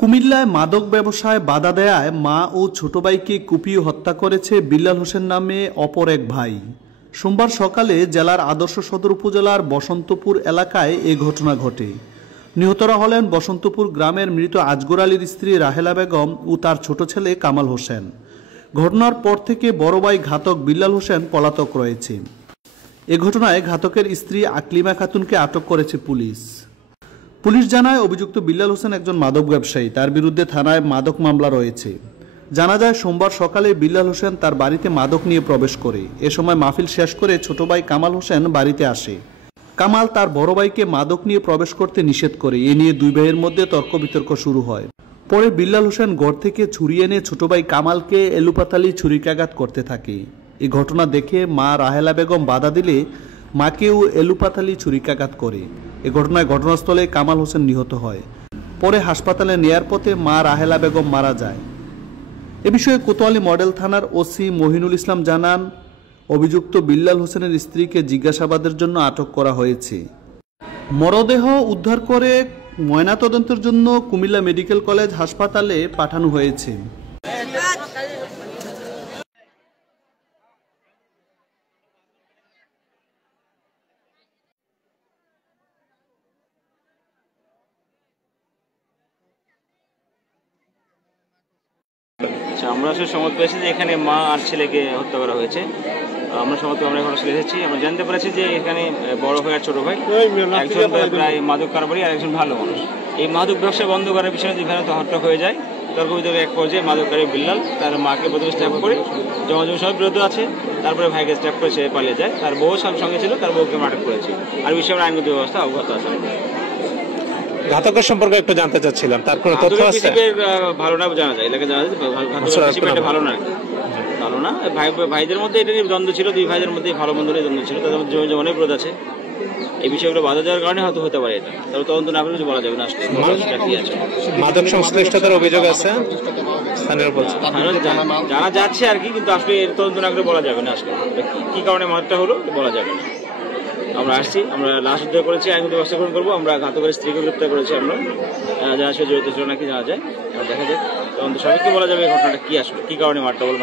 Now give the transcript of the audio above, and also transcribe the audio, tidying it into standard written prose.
কুমিল্লায় মাদক ব্যবসায় বাধা দেয়ায় মা ও ছোট ভাইকে কুপিয়ে হত্যা করেছে বিল্লাল হোসেন নামে অপর এক ভাই। সোমবার সকালে জেলার আদর্শ সদর উপজেলার বসন্তপুর এলাকায় এ ঘটনা ঘটে। নিহতরা হলেন বসন্তপুর গ্রামের মৃত আজগর আলীর স্ত্রী রাহেলা বেগম ও তার ছোট ছেলে কামাল হোসেন। ঘটনার পর থেকে বড় ভাই ঘাতক বিল্লাল হোসেন পলাতক রয়েছে। এ ঘটনায় ঘাতকের স্ত্রী আকলিমা খাতুনকে আটক করেছে পুলিশ। পুলিশ জানায় অভিযুক্ত বিল্লাল হোসেন একজন মাদক ব্যবসায়ী, তার বিরুদ্ধে থানায় মাদক মামলা রয়েছে। জানা যায় সোমবার সকালে বিল্লাল হোসেন তার বাড়িতে মাদক নিয়ে প্রবেশ করে। এ সময় মাহফিল শেষ করে ছোট ভাই কামাল হোসেন বাড়িতে আসে। কামাল তার বড় ভাইকে মাদক নিয়ে প্রবেশ করতে নিষেধ করে। এ নিয়ে দুই ভাইয়ের মধ্যে তর্ক বিতর্ক শুরু হয়। পরে বিল্লাল হোসেন ঘর থেকে ছুরি এনে ছোট ভাই কামালকে এলুপাতালি ছুরিকাঘাত করতে থাকে। এই ঘটনা দেখে মা রাহেলা বেগম বাধা দিলে মাকেও এলুপাতালি ছুরিকাঘাত করে। এ ঘটনায় ঘটনাস্থলে কামাল হোসেন নিহত হয়। পরে হাসপাতালে নেয়ার পথে মা রাহেলা বেগম মারা যায়। এ বিষয়ে কোতোয়ালি মডেল থানার ওসি মহিনুল ইসলাম জানান, অভিযুক্ত বিল্লাল হোসেনের স্ত্রীকে জিজ্ঞাসাবাদের জন্য আটক করা হয়েছে। মরদেহ উদ্ধার করে ময়নাতদন্তের জন্য কুমিল্লা মেডিকেল কলেজ হাসপাতালে পাঠানো হয়েছে। আমরা আসলে সংবাদ পেয়েছি যে এখানে মা আর ছেলেকে হত্যা করা হয়েছে। আমরা এখন চলে এসেছি। আমরা জানতে পেরেছি যে এখানে বড় ভাই আর ছোট ভাই, একজন প্রায় মাদক কারবারি আর একজন ভালো মানুষ। এই মাদক ব্যবসা বন্ধ করার বিষয়ে যেখানে হত্যা হয়ে যায়, তর্ক বিতর্কে এক পর্যায়ে মাদককারী বিল্লাল তার মাকে প্রথমে স্ট্যাপ করে, জমাজমি সব বিরোধ আছে, তারপরে ভাইকে স্ট্যাপ করে সে পালিয়ে যায়। তার বউ সঙ্গে ছিল, তার বউকে আটক করেছে। আর বিষয়ে আইনগত ব্যবস্থা অবগত আছে। ঘাতকের সম্পর্কে একটু জানতে চাচ্ছিলাম, তার কোনো তথ্য আছে? ভালো না জানা যায়, এলাকা জানা যায় ভালো না, ভালো না। ভাইদের মধ্যে এটা নিয়ে দ্বন্দ্ব ছিল, দুই ভাইদের মধ্যে ভালো মন্দ নিয়ে দ্বন্দ্ব ছিল, তাদের মধ্যে জমি অনেক বিরোধ আছে। এই বিষয়গুলো বাধা দেওয়ার কারণে হয়তো হতে পারে এটা, তবে তদন্ত না করে বলা যাবে না আসলে কি আছে। মাদক সংশ্লিষ্টতার অভিযোগ আছে স্থানীয় বলছে, জানা যাচ্ছে আর কি, কিন্তু আসলে এর তদন্ত না করে বলা যাবে না আসলে কি কারণে মাদকটা হলো বলা যাবে না। আমরা আসছি, আমরা লাশ উদ্ধার করেছি, আইনগত ব্যবস্থা গ্রহণ করবো। আমরা ঘাতকের স্ত্রীকে গ্রেপ্তার করেছি। আমরা যারা সে জড়িত ছিল নাকি জানা যায়, দেখা যাক তদন্ত সবাইকে বলা যাবে এই ঘটনাটা কি আসলে কি কারণে মারটা হলো।